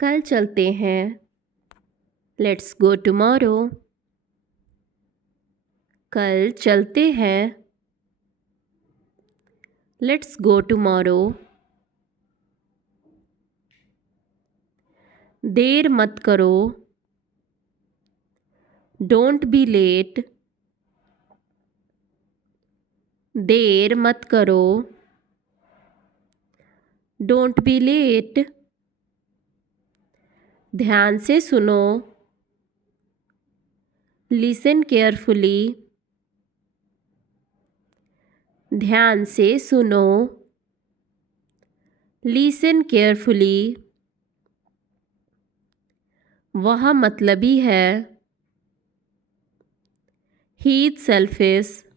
कल चलते हैं। Let's go tomorrow. कल चलते हैं। Let's go tomorrow. देर मत करो। Don't be late. देर मत करो। Don't be late. ध्यान से सुनो। Listen carefully. ध्यान से सुनो। Listen carefully. वह मतलबी है। He is selfish.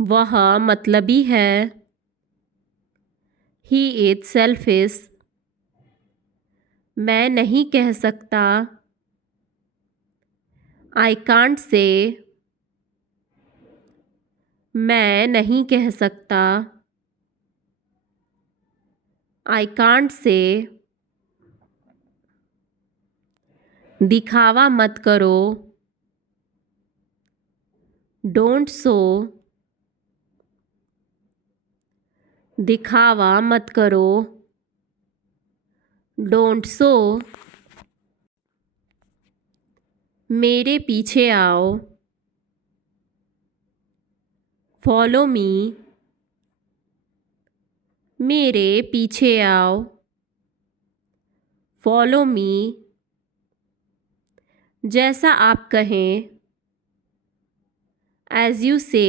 वह मतलबी है। He is selfish. मैं नहीं कह सकता। I can't say. मैं नहीं कह सकता। I can't say. दिखावा मत करो। Don't show. दिखावा मत करो। Don't show. मेरे पीछे आओ। Follow me. मेरे पीछे आओ। Follow me. जैसा आप कहें। एज यू से।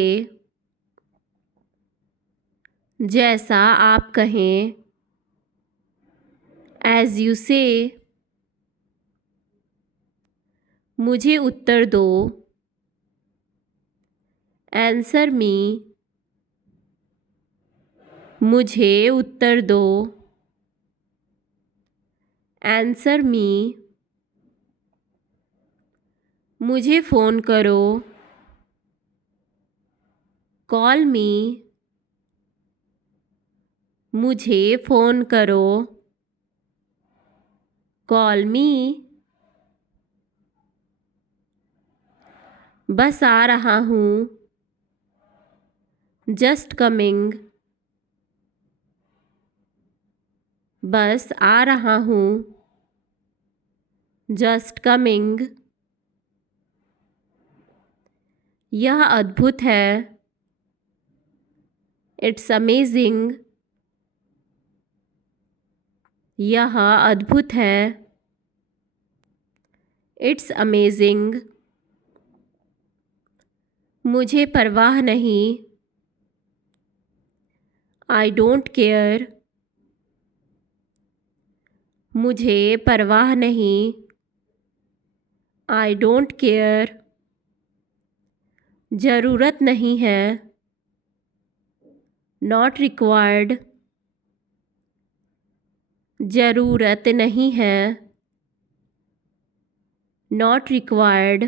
जैसा आप कहें। एज यू से। मुझे उत्तर दो। Answer me. मुझे उत्तर दो। Answer me. मुझे फ़ोन करो। कॉल मी। मुझे फ़ोन करो। कॉल मी। बस आ रहा हूँ। Just coming. बस आ रहा हूँ। Just coming. यह अद्भुत है। It's amazing. यह अद्भुत है। It's amazing. मुझे परवाह नहीं। I don't care. मुझे परवाह नहीं। I don't care. ज़रूरत नहीं है। Not required. ज़रूरत नहीं है। Not required.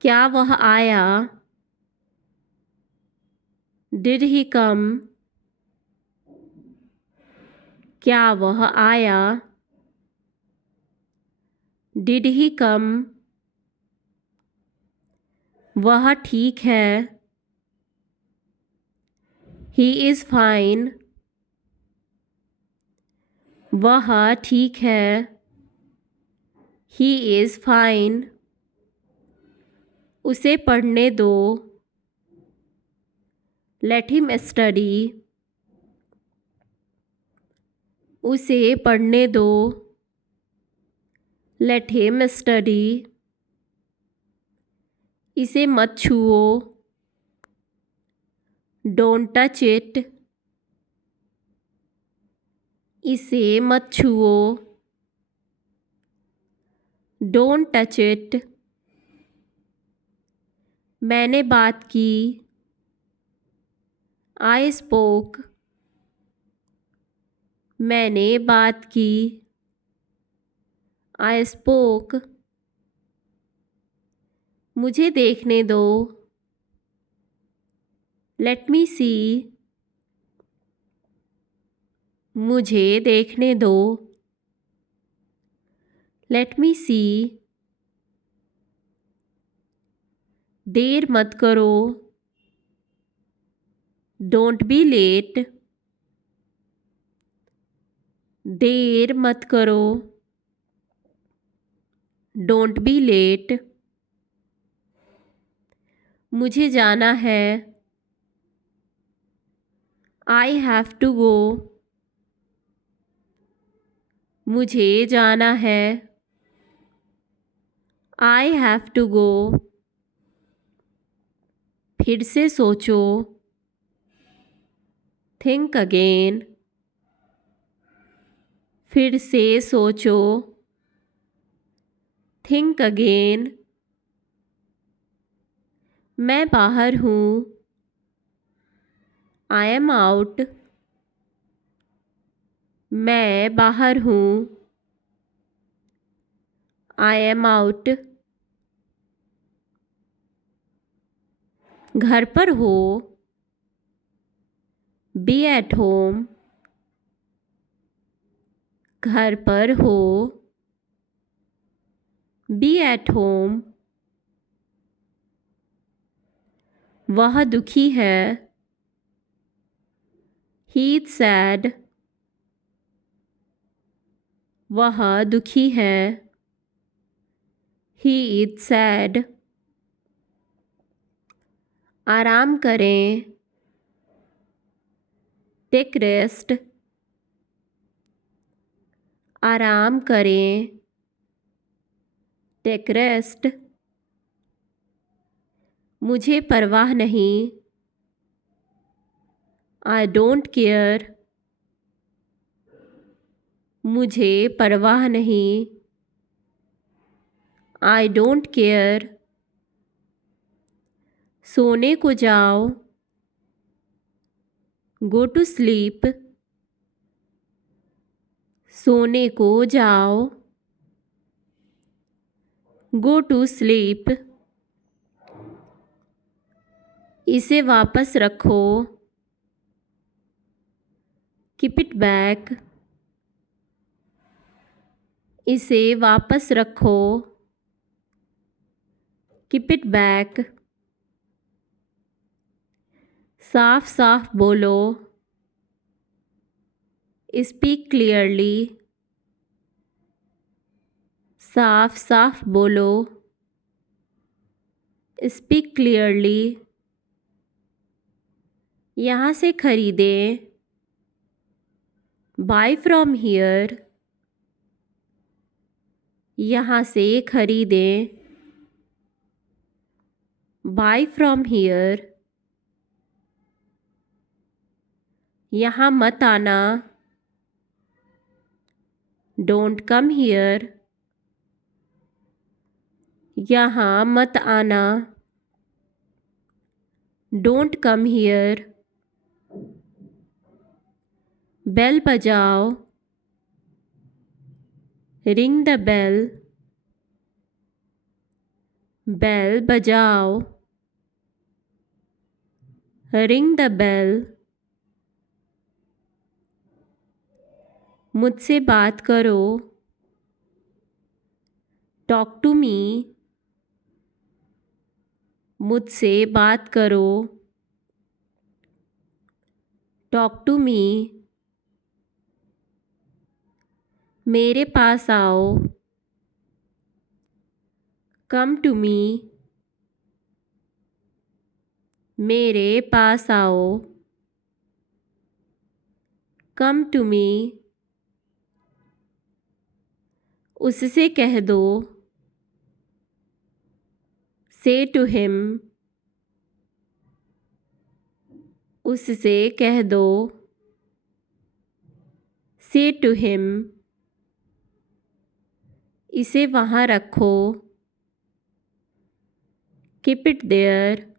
क्या वह आया। डिड ही कम। क्या वह आया। Did he come. वह ठीक है। He is fine. वह ठीक है। He is fine. उसे पढ़ने दो। Let him study. उसे पढ़ने दो। Let him study. इसे मत छुओ। Don't touch it. इसे मत छुओ। Don't touch it. मैंने बात की। I spoke. मैंने बात की। I spoke. मुझे देखने दो। Let me see. मुझे देखने दो। लेट मी सी। देर मत करो। Don't be late. देर मत करो। Don't be late. मुझे जाना है। I have to go. मुझे जाना है। I have to go. फिर से सोचो। Think again. फिर से सोचो। Think again. मैं बाहर हूँ। I am out. मैं बाहर हूँ। I am out. घर पर हो। Be at home. घर पर हो। Be at home. वह दुखी है। He is sad. वह दुखी है। He is sad. आराम करें। Take rest. आराम करें। Take rest. मुझे परवाह नहीं। I don't care. मुझे परवाह नहीं। I don't care. सोने को जाओ। Go to sleep. सोने को जाओ। Go to sleep. इसे वापस रखो। Keep it back. इसे वापस रखो। Keep it back. साफ साफ बोलो। Speak clearly. साफ साफ बोलो। Speak clearly. यहाँ से खरीदें। Buy from here. यहाँ से खरीदें। Buy from here. यहाँ मत आना। Don't come here. यहाँ मत आना। Don't come here. बेल बजाओ। Ring the bell. बेल बजाओ। Ring the bell. मुझसे बात करो। Talk to me. मुझसे बात करो। Talk to me. मेरे पास आओ। Come to me. मेरे पास आओ। Come to me. उससे कह दो। से टू हिम। उससे कह दो। से टू हिम। इसे वहाँ रखो। Keep it there.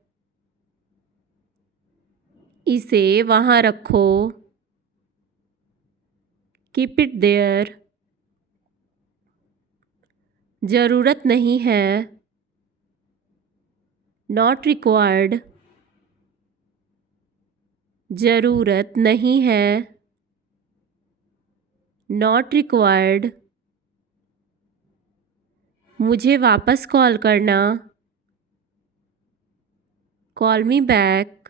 इसे वहाँ रखो। Keep it there. ज़रूरत नहीं है। Not required. ज़रूरत नहीं है। नॉट रिक्वायर्ड, मुझे वापस कॉल करना, कॉल मी बैक,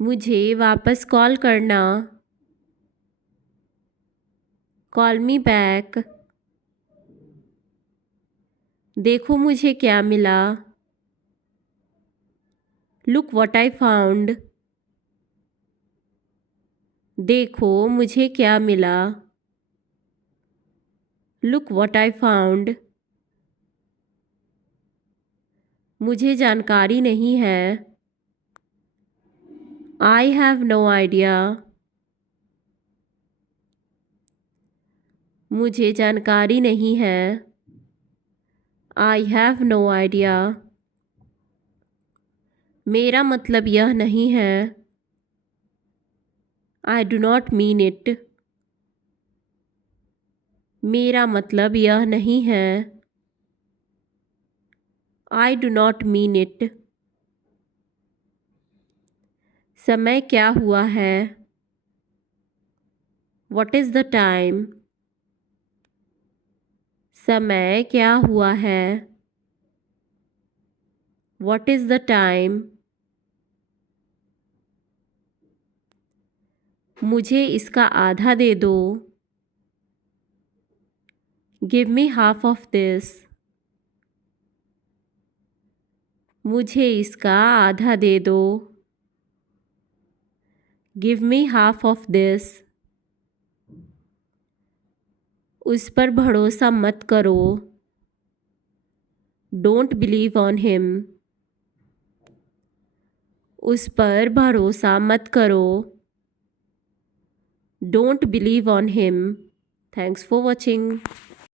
मुझे वापस कॉल करना, कॉल मी बैक, देखो मुझे क्या मिला, लुक व्हाट आई फाउंड, देखो मुझे क्या मिला, लुक व्हाट आई फाउंड, मुझे जानकारी नहीं है, आई हैव नो आइडिया, मुझे जानकारी नहीं है, आई हैव नो आइडिया, मेरा मतलब यह नहीं है, I do not mean it, मेरा मतलब यह नहीं है, I do not mean it, समय क्या हुआ है, व्हाट इज़ द टाइम, समय क्या हुआ है, व्हाट इज़ द टाइम, मुझे इसका आधा दे दो, give me half of this, मुझे इसका आधा दे दो, give me half of this, उस पर भरोसा मत करो, डोंट बिलीव ऑन हिम, उस पर भरोसा मत करो, don't believe on him. Thanks for watching.